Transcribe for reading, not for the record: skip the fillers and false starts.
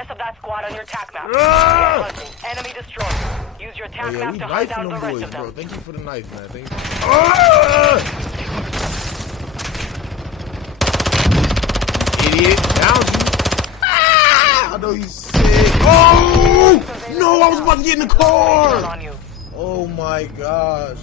rest of that squad on your tac map. Ah! Enemy destroyed. Use your tac map to hunt down the rest of them. Bro. Thank you for the knife, man. Thank you. Ah! Idiot. Down you. Ah! I know he's sick. Oh! No, I was about to get in the car. Oh my gosh.